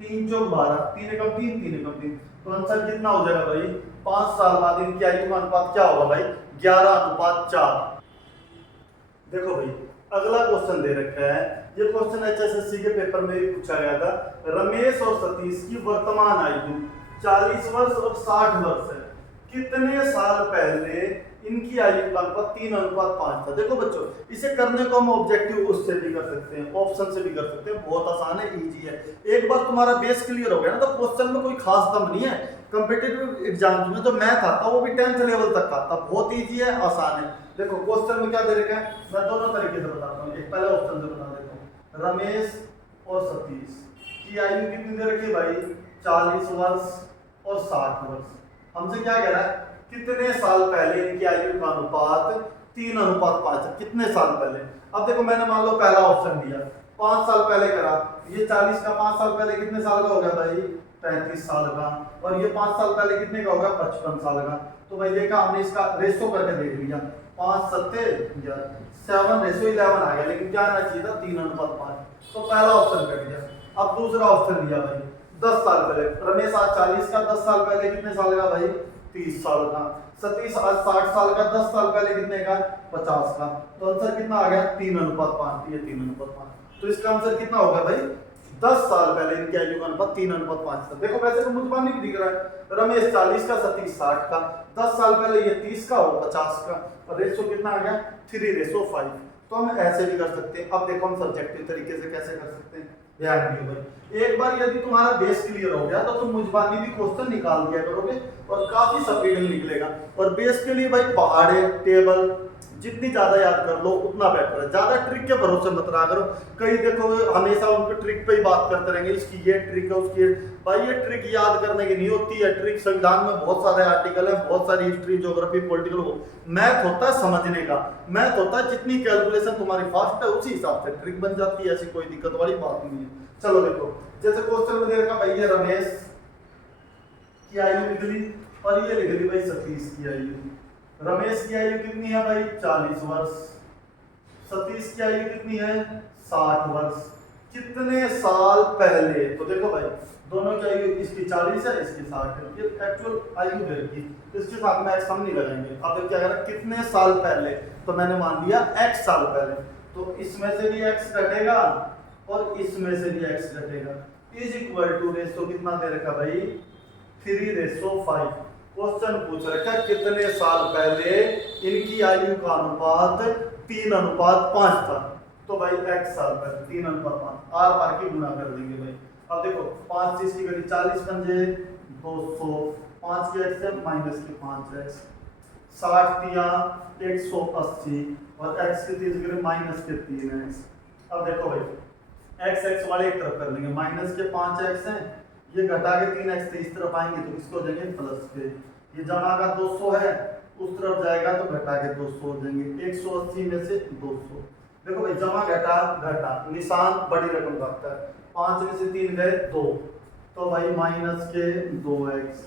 3 चौक 12, 3 एकम 3, 3 एकम 3। तो आंसर कितना हो जाएगा भाई, 5 साल बाद इनकी आयु का अनुपात क्या होगा भाई, 11:4। देखो भाई अगला क्वेश्चन दे रखा है, ये क्वेश्चन एचएसएससी के पेपर में भी पूछा गया था। रमेश और सतीश की वर्तमान आयु 40 वर्ष और 60 वर्ष है। कितने साल पहले इनकी आयु का अनुपात 3:5 था। देखो बच्चों इसे करने को हम ऑब्जेक्टिव उससे भी कर सकते हैं, ऑप्शन से भी कर सकते हैं, बहुत आसान है, इजी है। एक बार तुम्हारा बेस क्लियर हो गया ना, तो क्वेश्चन में कोई खास दम नहीं है। कॉम्पिटिटिव एग्जाम्स में जो मैथ आता है वो भी 10th लेवल तक आता है, बहुत इजी है, आसान है। देखो क्वेश्चन में क्या दे रखा है, मैं दोनों तरीके से बताता हूँ। एक पहले ऑप्शन से बता देता हूँ, रमेश और सतीश की आयु कितनी दे रखी है भाई, 40 वर्ष और 60 वर्ष। हमसे क्या कह रहा है, कितने साल पहले इनकी आयु का अनुपात 3:5 है, कितने साल पहले। अब देखो मैंने मान लो पहला ऑप्शन दिया, 5 साल पहले करा, ये 40 का 5 साल पहले कितने साल का हो गया भाई, 35 साल का। और ये 5 साल पहले कितने का होगा, 55 साल का। तो भाई देखा हमने, इसका रेशो करके देख लिया, 5 7 7:11 आ गया, लेकिन क्या आना चाहिए था, 3:5। तो पहला ऑप्शन कट गया। अब दूसरा ऑप्शन दिया भाई, 10 साल पहले, रमेश आज 40 का, 10 साल पहले कितने साल का भाई, 30 साल का। सतीश आज 60 साल का, 10 साल पहले कितने का, 50 का। तो आंसर कितना आ गया, 3:5। ये 3:5। तो इसका आंसर कितना होगा भाई, 10 साल पहले इनकी आयु का अनुपात 3:5 था। देखो वैसे तो मुझे नहीं दिख रहा है, रमेश 40 का, सतीश 60 का, 10 साल पहले ये 30 का और 50 का। और रेशो कितना आ गया, 3:5। तो हम ऐसे भी कर सकते हैं। अब देखो हम सब्जेक्टिव तरीके से कैसे कर सकते हैं, ध्यान दियो भाई। एक बार यदि तुम्हारा बेस क्लियर हो गया तो तुम मुजबानी भी क्वेश्चन निकाल दिया करोगे और काफी स्पीड में निकलेगा। और बेस के लिए भाई पहाड़े टेबल जितनी ज्यादा याद कर लो उतना बेटर है। ज्यादा ट्रिक के भरोसे मत रहा करो, कई देखो हमेशा उनको ट्रिक पे ही बात करते रहेंगे, इसकी ये ट्रिक है उसकी भाई ये ट्रिक याद करने की नहीं होती है। ट्रिक संविधान में बहुत सारे आर्टिकल है, बहुत सारी हिस्ट्री ज्योग्राफी पॉलिटिकल, वो मैथ होता है समझने का, मैथ होता है जितनी कैलकुलेशन तुम्हारी फास्ट है उसी हिसाब से ट्रिक बन जाती है, ऐसी कोई दिक्कत वाली बात नहीं है। चलो देखो जैसे क्वेश्चन में दे रखा भाई ये रमेश की आयु लिख ली और ये लिख ली भाई सतीश की आयु। रमेश की आयु कितनी है भाई 40 वर्ष, सतीश की आयु कितनी है 60 वर्ष। कितने साल पहले, तो देखो भाई दोनों की आयु, इसकी 40 है इसकी 60 है, ये एक्चुअल आयु दे रखी, इसके साथ में एक्स हम नहीं लगाएंगे। अब क्या करें कितने साल पहले, तो मैंने मान लिया x साल पहले, तो इसमें से भी x घटेगा और इसमें से भी x घटेगा, इज इक्वल टू रेशो कितना दे रखा भाई 3:5। क्वेश्चन पूछ रखा कितने साल पहले इनकी आयु का अनुपात 3:5 था, तो भाई x साल पहले 3:5 आर पार की गुना कर देंगे भाई। अब देखो 5 से इसकी करी 40 पंजे 200, 5 के x है माइनस के 5x, 60 दिया 180 और x के 30 करें माइनस के 3x। अब देखो भाई x वाले एक तरफ कर देंगे, माइनस के 5x हैं, ये घटा के 3x इस तरफ आएंगे तो इसको हो जाएंगे प्लस के, ये जमा का 200 है उस तरफ जाएगा तो घटा के 200 हो जाएंगे, 180 में से 200। देखो भाई जमा घटा घटा निशान बड़ी रकम रखता है, 5 में से 3 गए 2, तो भाई माइनस के 2x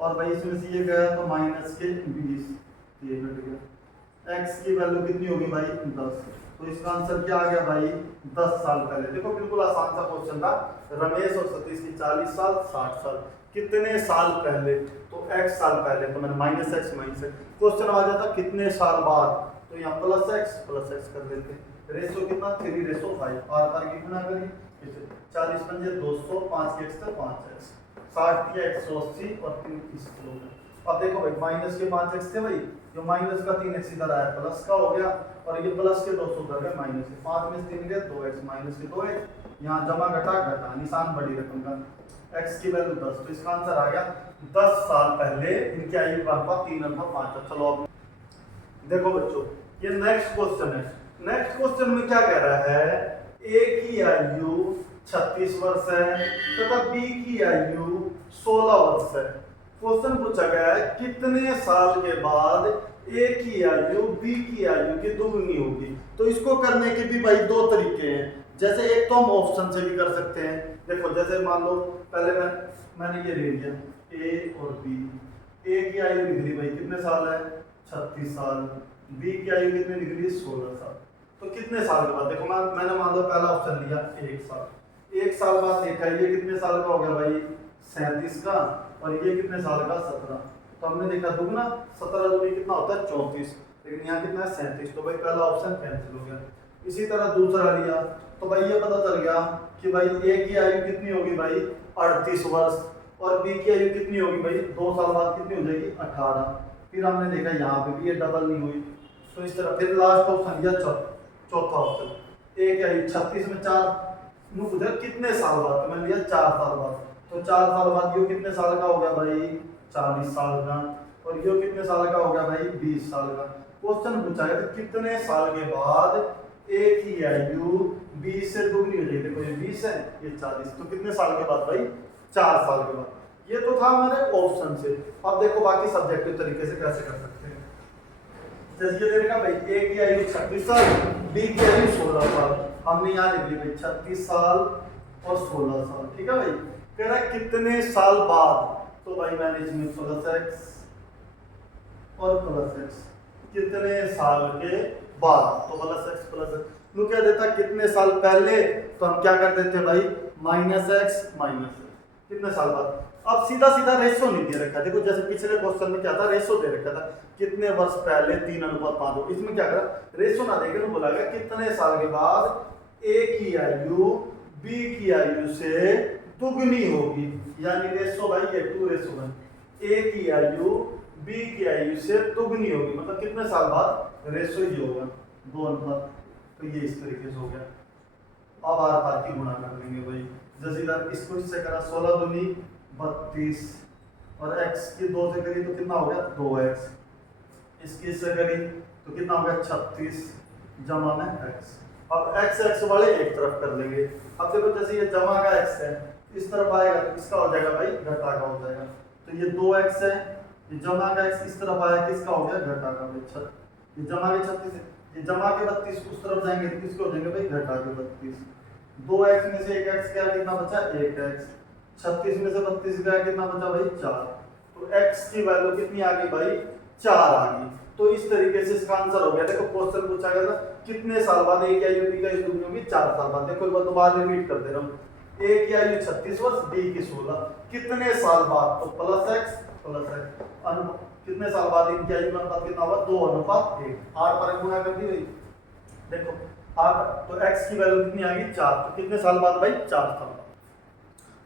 और भाई इसमें से ये गया तो माइनस के 20, ये घट गया। x की वैल्यू कितनी होगी भाई 10, तो इसका आंसर क्या आ गया भाई 10 साल पहले। देखो बिल्कुल आसान सा क्वेश्चन था, रमेश और सतीश की 40 साल 60 साल, कितने साल पहले, तो x साल पहले, तो मैंने minus x minus x. Question आ जाता कितने साल बाद, तो यहाँ प्लस एक्स कर देते, रेशो कितना 3:5, आर पार की गुना करिए, 40 पंजे 200, 5 के x था 5x, 60 दिया 180 और 3 किलो। अब देखो भाई माइनस के 5x थे भाई, जो माइनस का 3x इधर आया प्लस का हो गया और ये प्लस के 200 उधर गए माइनस के, 5 में से 3 गए 2x माइनस के 2x, यहाँ जमा घटा घटा निशान बड़ी रकम का, x की वैल्यू 10, तो इसका आंसर आ गया 10 साल पहले इनकी आयु का अनुपात 3:5। चलो अब देखो बच्चों ये नेक्स्ट क्वेश्चन है। नेक्स्ट क्वेश्चन में क्या कह रहा है, a की आयु 36 वर्ष है तथा b की आयु 16 वर्ष है। क्वेश्चन पूछा गया है कितने साल के बाद a की आयु b की आयु की दुगनी होगी। तो इसको करने के भी भाई दो तरीके हैं, जैसे एक तो हम ऑप्शन से भी कर सकते हैं। देखो जैसे मान लो पहले मैंने ये ले लिया a और b, a की आयु लिख ली भाई कितने साल है 36 साल, b की आयु कितनी लिख ली 16 साल। तो कितने साल के बाद, देखो मैंने मान लो पहला ऑप्शन लिया 1 साल, 1 साल बाद देखा ये कितने साल का हो गया भाई 37 का, और ये कितने साल का 17, तो हमने देखा दुगना 17 दूनी कितना होता है 34, लेकिन यहाँ कितना है 37, तो भाई पहला ऑप्शन कैंसिल हो गया। इसी तरह दूसरा लिया तो भाई ये पता चल गया कि भाई a की आयु कितनी होगी भाई 38 वर्ष और b की आयु कितनी होगी भाई 2 साल बाद कितनी हो जाएगी 18। फिर हमने देखा यहाँ पे भी ये डबल नहीं हुई, तो इस तरह फिर लास्ट ऑप्शन लिया चौथा ऑप्शन, a की आयु 36 में 4 मुझे कितने साल बाद, तो मैंने लिया 4 साल बाद, तो 4 साल बाद यो कितने साल का हो गया भाई 40 साल का, और यो कितने साल का हो गया भाई 20 साल का। क्वेश्चन पूछा है तो कितने साल के बाद a की आयु 20 से दुगनी हो जाएगी, देखो ये 20 है ये 40, तो कितने साल के बाद भाई 4 साल के बाद। ये तो था हमारे ऑप्शन से। अब देखो बाकी सब्जेक्टिव तरीके से कैसे कर सकते हैं, जैसे ये देखा भाई a की आयु 36 साल, b की आयु 16 साल, हमने यहाँ लिख ली भाई 36 साल और 16 साल, ठीक है भाई। कह रहा है कितने साल बाद, तो भाई मैंने इसमें प्लस एक्स और प्लस एक्स, कितने साल के बाद, तो प्लस एक्स प्लस एक्स। तो क्या देता कितने साल पहले, तो हम क्या कर देते भाई माइनस एक्स माइनस एक्स, कितने साल बाद। अब सीधा सीधा रेशो नहीं दे रखा, देखो जैसे पिछले क्वेश्चन में क्या था रेशो दे रखा था कितने वर्ष पहले 3:5 हो, इसमें क्या करा रेशो ना देकर बोला गया कितने साल के बाद a की आयु b की आयु से दुगनी होगी, यानी रेशो भाई ये 2:1, a की आयु b की आयु से दुगनी होगी, मतलब कितने साल बाद रेशो ये होगा 2:1, तो ये इस तरीके से हो गया। अब आर पार की गुणा कर लेंगे भाई, जैसे इधर इसको इससे करा 16 दूनी 32 और x की 2 से करी तो कितना हो गया 2x, इसकी इससे करी तो कितना हो गया 36 जमा में x। अब x वाले एक तरफ कर लेंगे। अब देखो जैसे ये जमा का x है इस तरफ आएगा तो इसका हो जाएगा भाई घटा का हो जाएगा, तो ये 2x है, ये जमा का x इस तरफ आया किसका हो गया घटा का भाई, ये जमा के 36 ये जमा के 32 उस तरफ जाएंगे तो किसके हो जाएंगे भाई घटा के 32। 2x में से 1x गया कितना बचा 1x, 36 में से 32 गया कितना बचा भाई 4, तो x की वैल्यू कितनी आ गई भाई 4 आ गई। तो इस तरीके से इसका आंसर हो गया। देखो क्वेश्चन पूछा गया था कितने साल बाद a की आयु b का इस होगी 4 साल बाद। देखो एक बार दोबारा रिपीट कर दे रहा हूँ, a की आयु 36 वर्ष b की 16, कितने साल बाद तो प्लस x कितने साल बाद इनकी आयु का अनुपात कितना होगा 2:1, r पर गुणा कर दी भाई। देखो r तो x की वैल्यू कितनी आ गई 4, तो कितने साल बाद भाई 4 साल बाद।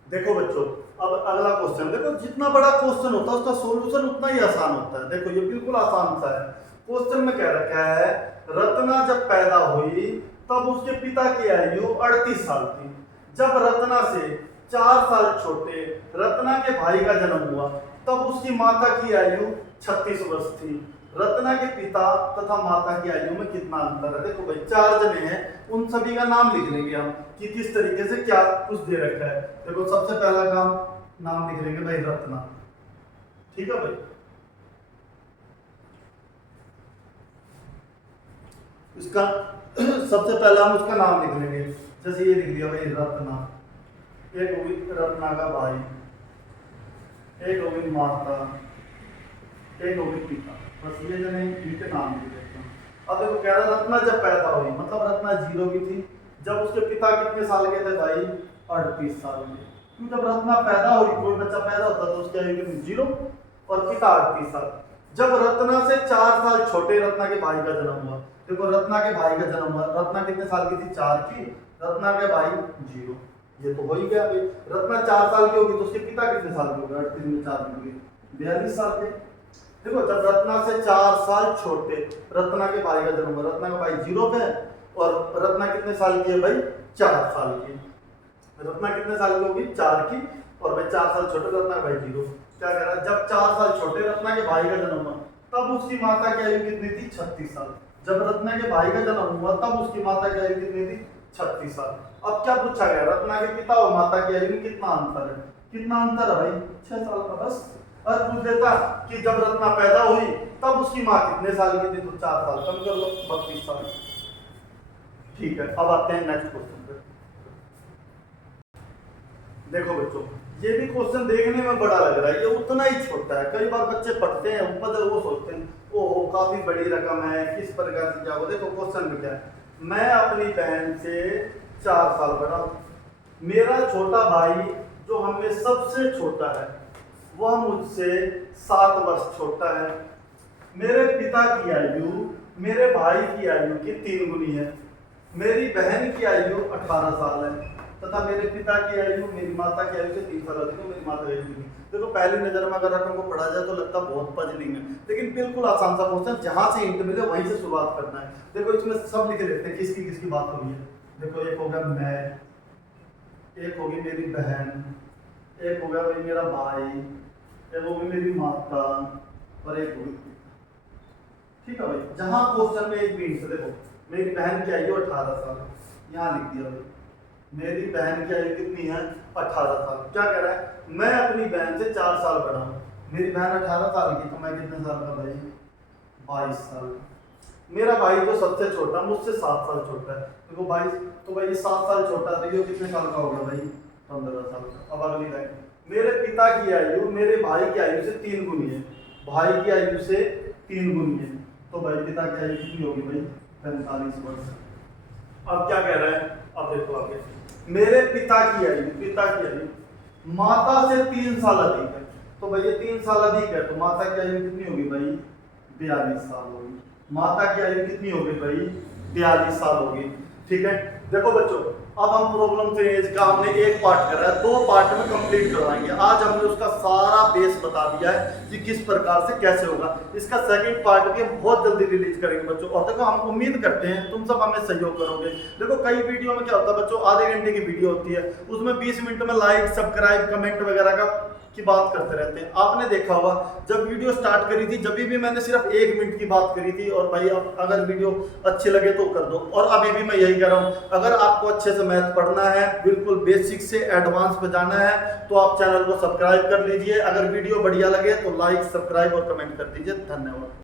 देखो बच्चों अब अगला क्वेश्चन देखो, जितना बड़ा क्वेश्चन होता है उसका सॉल्यूशन उतना ही आसान होता है। देखो ये बिल्कुल आसान सा है। क्वेश्चन में कह रखा है रत्ना जब पैदा हुई तब उसके पिता की आयु 38 साल थी। जब रत्ना से 4 साल छोटे रत्ना के भाई का जन्म हुआ तब उसकी माता की आयु 36 वर्ष थी। रत्ना के पिता तथा माता की आयु में कितना अंतर है। देखो भाई 4 जने हैं, उन सभी का नाम लिख लेंगे हम कि किस तरीके से क्या कुछ दे रखा है। देखो सबसे पहला काम नाम लिख लेंगे भाई रत्ना, ठीक है भाई। इसका सबसे पहला हम उसका नाम लिख लेंगे, जैसे ये लिख दिया भाई रत्ना, एक होगी रत्ना का भाई, एक होगी माता, एक होगी पिता, बस ये जने इनके नाम लिख देते हैं। अब देखो कह रहा रत्ना जब पैदा हुई मतलब रत्ना 0 की थी। जब उसके पिता कितने साल के थे भाई 38 साल के। क्यों जब रत्ना पैदा हुई कोई बच्चा पैदा होता तो उसकी आयु 0 और पिता 38 साल। जब रत्ना से 4 साल छोटे रत्ना के भाई का जन्म हुआ, देखो रत्ना के भाई का जन्म हुआ, रत्ना कितने साल की थी 4 की, रत्ना के भाई 0, ये तो हो ही गया भाई। रत्ना 4 साल की होगी तो उसके पिता कितने साल के होंगे 38 में 4 होंगे 42 साल के। देखो जब रत्ना से 4 साल छोटे रत्ना के भाई का जन्म हुआ, रत्ना का भाई 0 पे और रत्ना कितने साल की है भाई 4 साल की। रत्ना कितने साल की होगी 4 की और भाई 4 साल छोटे रत्ना का भाई 0। क्या कह रहा है जब 4 साल छोटे रत्ना के भाई का जन्म हुआ तब उसकी माता की आयु कितनी थी 36 साल। जब रत्ना के भाई का जन्म हुआ तब उसकी माता की आयु कितनी थी 36 साल। अब क्या पूछा गया रत्ना के पिता और माता की आयु में कितना अंतर है, कितना अंतर है भाई 6 साल का। बस और पूछ देता कि जब रत्ना पैदा हुई तब उसकी माँ कितने साल की थी तो 4 साल, कम कर लो 32 साल। ठीक है अब आते हैं नेक्स्ट क्वेश्चन पे। देखो बच्चों ये भी क्वेश्चन देखने में बड़ा लग रहा है, ये उतना ही छोटा है। कई बार बच्चे पढ़ते हैं ऊपर वो सोचते हैं ओहो काफी बड़ी रकम है, किस प्रकार से क्या हो। देखो क्वेश्चन में क्या है, मैं अपनी बहन से 4 साल बड़ा हूं, मेरा छोटा भाई जो हमें सबसे छोटा है वह मुझसे 7 वर्ष छोटा है। मेरे पिता की आयु मेरे भाई की आयु की 3 गुनी है। मेरी बहन की आयु 18 साल है तथा मेरे पिता की आयु मेरी माता की आयु से 3 साल अधिक है। मेरी माता की आयु। देखो पहली नजर में अगर रकम को पढ़ा जाए तो लगता बहुत पजलिंग है, लेकिन बिल्कुल आसान सा क्वेश्चन, जहां से हिंट मिले वहीं से शुरुआत करना है। देखो इसमें सब लिख लेते हैं किसकी किसकी बात हो रही है। देखो एक हो गया मैं, एक होगी मेरी बहन, एक हो गया भाई मेरा भाई, एक होगी मेरी माता और एक होगी। ठीक है भाई, जहां क्वेश्चन में एक भी हिंट, देखो मेरी बहन की आयु 18 साल, यहाँ लिख दिया भाई मेरी बहन की आयु कितनी है 18 साल। क्या कह रहा है मैं अपनी बहन से 4 साल बड़ा हूँ, मेरी बहन 18 साल की तो मैं कितने साल का भाई 22 साल। मेरा भाई तो सबसे छोटा मुझसे 7 साल छोटा है, देखो भाई तो भाई 7 साल छोटा है तो ये कितने साल का होगा भाई 15 साल का। अब अगली लाइन, मेरे पिता की आयु मेरे भाई की आयु से 3 गुनी है, भाई की आयु से 3 गुनी है, तो भाई पिता की आयु कितनी होगी भाई 45 वर्ष। अब क्या कह रहा है, अब देखो आगे, मेरे पिता की आयु माता से 3 साल अधिक है, तो भाई ये 3 साल अधिक है तो माता की आयु कितनी होगी भाई 42 साल होगी। माता की आयु कितनी होगी भाई 42 साल होगी। ठीक है देखो बच्चों, अब हम प्रॉब्लम रेंज का हमने एक पार्ट करा है, 2 पार्ट में कंप्लीट करवाएंगे। आज हमने उसका सारा बेस बता दिया है कि किस प्रकार से कैसे होगा। इसका सेकंड पार्ट भी हम बहुत जल्दी रिलीज करेंगे बच्चों। और देखो, हम उम्मीद करते हैं तुम सब हमें सहयोग करोगे। देखो, कई वीडियो में क्या होता है बच्चों, आधे घंटे की वीडियो होती है, उसमें 20 मिनट में लाइक, सब्सक्राइब, कमेंट वगैरह की बात करते रहते हैं। आपने देखा होगा जब वीडियो स्टार्ट करी थी, जब भी मैंने सिर्फ 1 मिनट की बात करी थी, और भाई अब अगर वीडियो अच्छी लगे तो कर दो। और अभी भी मैं यही कह रहा हूं, अगर आपको अच्छे से मैथ पढ़ना है, बिल्कुल बेसिक से एडवांस पे जाना है, तो आप चैनल को सब्सक्राइब कर लीजिए। अगर वीडियो बढ़िया लगे तो लाइक, सब्सक्राइब और कमेंट कर दीजिए। धन्यवाद।